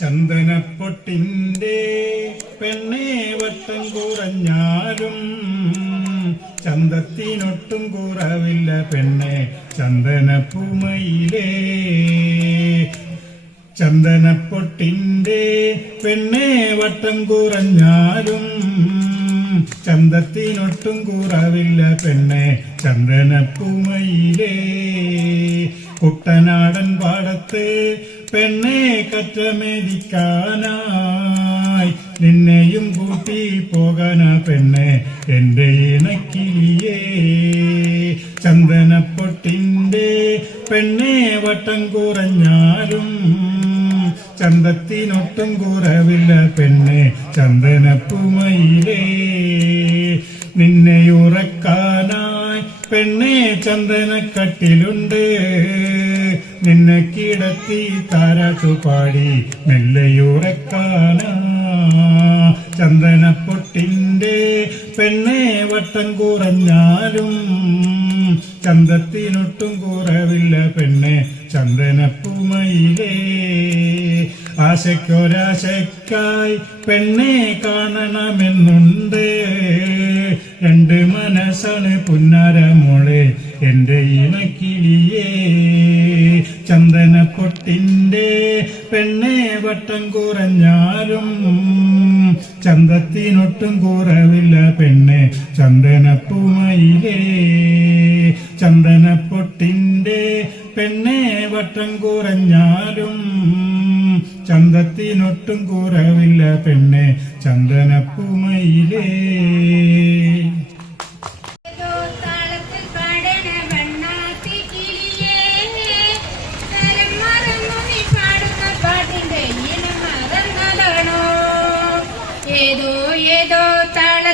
ചന്ദനപ്പൊട്ടിന്റെ പെണ്ണേ വട്ടം കുറഞ്ഞാലും ചന്തത്തിനൊട്ടും കുറവില്ല പെണ്ണെ ചന്ദനപ്പൂമയിലേ. ചന്ദനപ്പൊട്ടിന്റെ പെണ്ണേ വട്ടം കുറഞ്ഞാലും ചന്തത്തിനൊട്ടും കുറവില്ല പെണ്ണെ ചന്ദനപ്പൂമയിലേ. കുട്ടനാടൻ പാടത്ത് പെണ്ണെ കറ്റമേദിക്കാനായി നിന്നെയും കൂട്ടി പോകാനാ പെണ്ണെ എന്റെ ഇണക്കിലിയേ. ചന്ദനപ്പൊട്ടിന്റെ പെണ്ണെ വട്ടം കുറഞ്ഞാലും ചന്തത്തിനൊട്ടും കുറവില്ല പെണ്ണെ ചന്ദനപ്പുമയിലേ. പെണ്ണെ ചന്ദനക്കട്ടിലുണ്ട് നിന്നെ കിടത്തി താരാട്ടുപാടി മെല്ലയുറക്കാനാ ചന്ദനപ്പൊട്ടിന്റെ പെണ്ണെ വട്ടം കുറഞ്ഞാലും ചന്തത്തിനൊട്ടും കുറവില്ല പെണ്ണെ ചന്ദനപ്പൂമയിലേ ആശയ്ക്കൊരാശയ്ക്കായി പെണ്ണെ കാണണമെന്നുണ്ട്. രണ്ട് മനസ്സാണ് പുന്നാര മോളെ എന്റെ ഇണക്കിളിയേ. ചന്ദനക്കൊട്ടിന്റെ പെണ്ണെ വട്ടം കുറഞ്ഞാലും ചന്തത്തിനൊട്ടും കുറവില്ല പെണ്ണെ ചന്ദനപ്പൂമയിലേ. ചന്ദനപ്പൊട്ടിന്റെ പെണ്ണെ വട്ടം കുറഞ്ഞാലും ചന്തത്തിനൊട്ടും കുറവില്ല പെണ്ണെ ചന്ദനപ്പൂമയിലേ.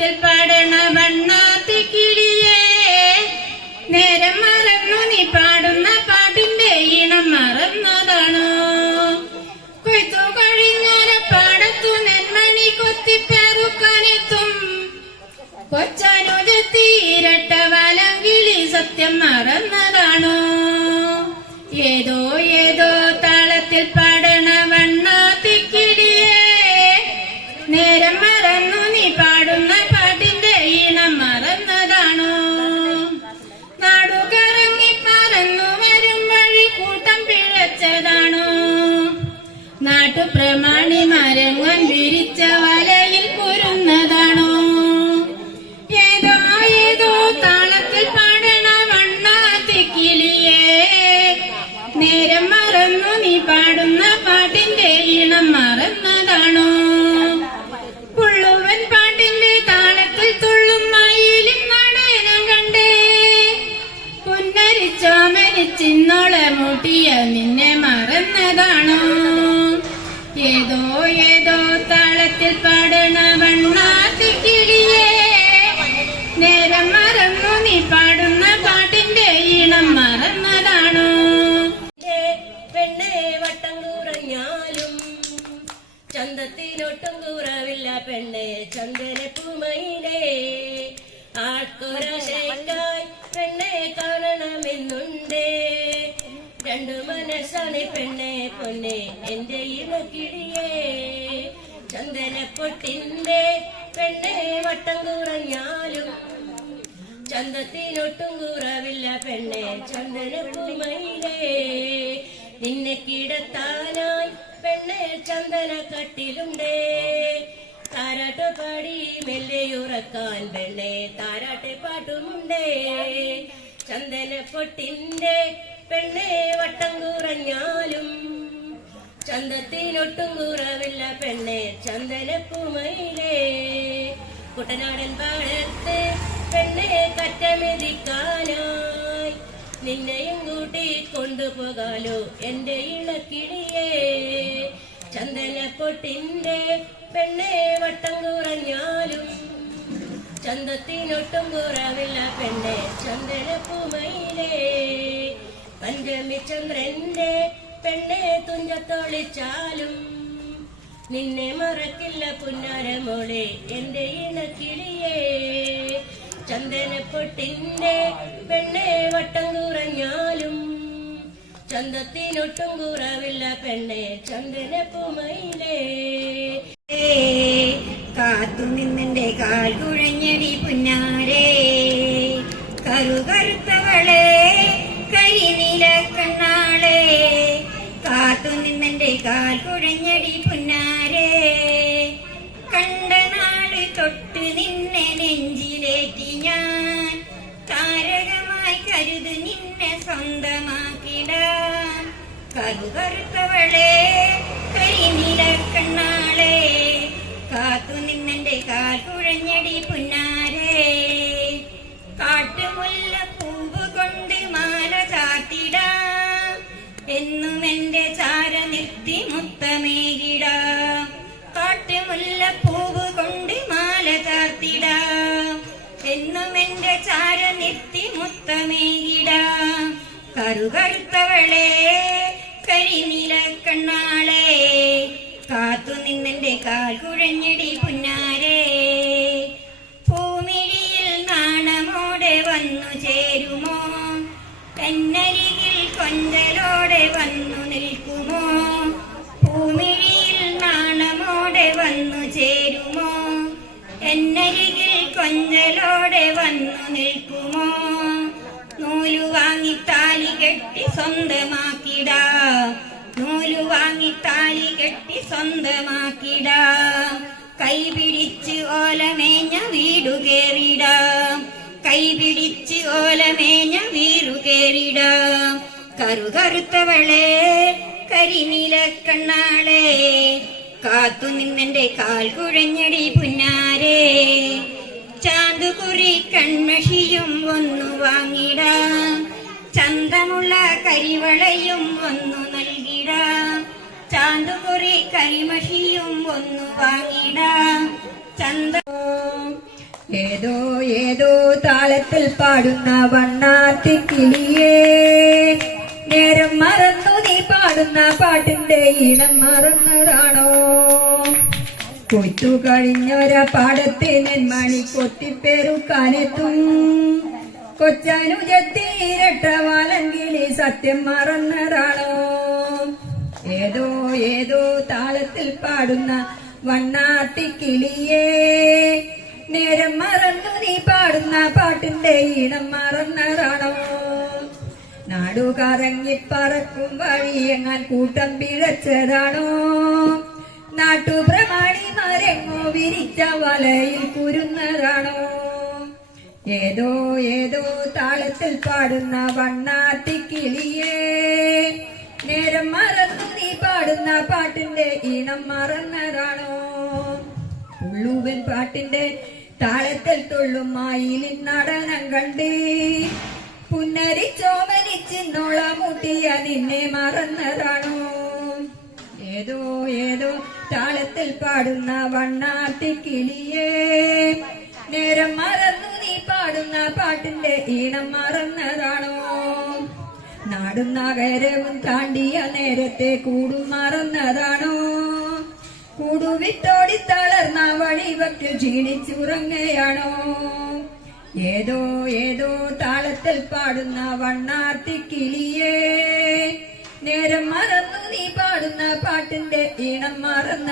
പാടണ വണ്ണാത്തി കിളിയേ. നേരം മറന്നു നീ പാടുന്ന പാട്ടിന്റെ ഈണം മറന്നതാണോ. കൊയ്ത്തു കഴിഞ്ഞൊര പാടത്തു നെന്മണി കൊത്തിപ്പെറുക്കാനെത്തും. കൊച്ചാനുജത്തീരട്ട വലങ്കിളി ഏതോ താളത്തിൽ പാടണ വണ്ണാത്തിക്കിളിയേ നേരം മറന്നു നീ പാടുന്ന പാട്ടിന്റെ ഈണം മറന്നതാണോ? പെണ്ണേ വട്ടം കൂറഞ്ഞാലും ചന്തത്തിനൊട്ടും കൂറവില്ല പെണ്ണെ ചന്ദന പൂമയിലേ മനസ്സാണ് പെണ്ണെ പൊന്നെ എന്റെ ഇണക്കിളിയേ ചന്ദനപ്പൊട്ടിന്റെ പെണ്ണെ വട്ടം കുറഞ്ഞാലും ചന്തത്തിനൊട്ടും കുറവില്ല പെണ്ണെ ചന്ദനപ്പൂമയിലേ നിന്നെ കിടത്താനായി പെണ്ണെ ചന്ദന കട്ടിലുണ്ടേ. താരാട്ട് പാടി മെല്ലെയുറക്കാൻ പെണ്ണെ താരാട്ട് പാട്ടുമുണ്ടേ. ചന്ദന പൊട്ടിന്റെ പെണ്ണെ വട്ടം കുറഞ്ഞാലും ചന്തത്തിനൊട്ടും കുറവില്ല പെണ്ണെ ചന്ദനപ്പൂമയിലേ കുട്ടനാടൻ പാടത്ത് പെണ്ണെ കറ്റമെതിക്കാനായി നിന്നെയും കൂട്ടി കൊണ്ടുപോകാലോ എന്റെ ഇളക്കിളിയേ ചന്ദന ചന്ദനപ്പൊട്ടിന്റെ പെണ്ണെ വട്ടം കുറഞ്ഞാലും ചന്തത്തിനൊട്ടും കുറവില്ല പെണ്ണെ ചന്ദനപ്പൂമയിലേ പഞ്ചമി ചന്ദ്രന്റെ പെണ്ണെ തുഞ്ചത്തൊളിച്ചാലും നിന്നെ മറക്കില്ല പുന്നാരമോളെ എന്റെ ഇണക്കിളിയേ. ചന്ദനപ്പൊട്ടിന്റെ പെണ്ണെ വട്ടം കുറഞ്ഞാലും ചന്തത്തിനൊട്ടും കുറവില്ല പെണ്ണെ ചന്ദന കാത്തു കാൽ കുഴഞ്ഞടി പുന്നാരേ. കണ്ട നാൾ തൊട്ട് നിന്നെ നെഞ്ചിലേറ്റി ഞാൻ. താരകമായി കരുത് നിന്നെ സ്വന്തമാക്കിട കറുകറുത്തവളെ കരിനില കണ്ണാളെ കാത്തു നിന്നെന്റെ കാൽ കുഴഞ്ഞടി പുന്നാരേ. കറുകറുത്തവളെ കരിനില കണ്ണാളെ കാത്തു നിന്നെന്റെ കാൽ കുഴഞ്ഞിടി പുന്നാരെ. ഭൂമിഴിയിൽ നാണമോടെ വന്നു ചേരുമോ? എന്നരികിൽ കൊഞ്ചലോടെ വന്നു നിൽക്കുമോ? ഭൂമിഴിയിൽ നാണമോടെ വന്നു ചേരുമോ? എന്നരികിൽ കൊഞ്ചലോടെ വന്നു നിൽക്കുമോ? നൂലു വാങ്ങി താലി കെട്ടി സ്വന്തമാക്കിട. നൂലു വാങ്ങി താലി കെട്ടി സ്വന്തമാക്കിട. കൈ പിടിച്ച് ഓലമേഞ്ഞ വീടു കേറിട. കൈ പിടിച്ച് ഓലമേഞ്ഞ വീടു കേറിടാം. കറുകറുത്തവളെ കരിനീല കണ്ണാളെ കാത്തു നിന്നെന്റെ കാൽ കുഴഞ്ഞടി പുന്നാരേ. ചാന്തുകുറി കൺമഷിയും ഒന്നു വാങ്ങിടാ. ചന്തമുള്ള കരിവളയും ഒന്നു നൽകിട. ചാന്തുകുറി കരിമഷിയും ഒന്നു വാങ്ങിടാ. ചന്ത ഏതോ ഏതോ താളത്തിൽ പാടുന്ന വണ്ണാത്തി കിളിയേ. നേരം മറന്നു നീ പാടുന്ന പാട്ടിന്റെ ഇടം മറന്നതാണോ? കൊയ്ത്തു കഴിഞ്ഞൊര പാടത്തെ നെന്മണി കൊത്തിപ്പെരുക്കാനെത്തും കൊച്ചനുജത്തീരട്ട വാലങ്കിളി സത്യം മറന്നതാണോ? ഏതോ ഏതോ താളത്തിൽ പാടുന്ന വണ്ണാട്ടി കിളിയേ നേരം മറന്നു നീ പാടുന്ന പാട്ടിന്റെ ഈണം മറന്നതാണോ? നാടുകറങ്ങി പറക്കും വഴിയെങ്ങാൻ കൂട്ടം പിഴച്ചതാണോ? നാട്ടുപ്രമാണിമാരെങ്ങോ വിരിച്ച വലയിൽ കുരുന്നതാണോ? ഏതോ ഏതോ താളത്തിൽ പാടുന്ന വണ്ണാത്തി കിളിയേ. നേരം മറന്നു നീ പാടുന്ന പാട്ടിന്റെ ഈണം മറന്നതാണോ? ഉള്ളൂവൻ പാട്ടിന്റെ താളത്തിൽ തുള്ളും മായിലിൻ നടനം കണ്ട്. പുന്നരിച്ചോമനിച്ചിന്നോള മുട്ടിയ നിന്നെ മറന്നതാണോ? ഏതോ ഏതോ താളത്തിൽ പാടുന്ന വണ്ണാത്തി കിളിയേ. നേരം മറന്നു നീ പാടുന്ന പാട്ടിന്റെ ഈണം മറന്നതാണോ? നാടും നഗരവും താണ്ടിയ നേരത്തെ കൂടും മറന്നതാണോ? കൂടുവിത്തോടി തളർന്ന വഴിവക്കിൽ ക്ഷീണിച്ചുറങ്ങയാണോ ഏതോ ഏതോ താളത്തിൽ പാടുന്ന വണ്ണാത്തി കിളിയേ. നേരം മറന്നു നീ പാടുന്ന പാട്ടിന്റെ ഈണം മറന്ന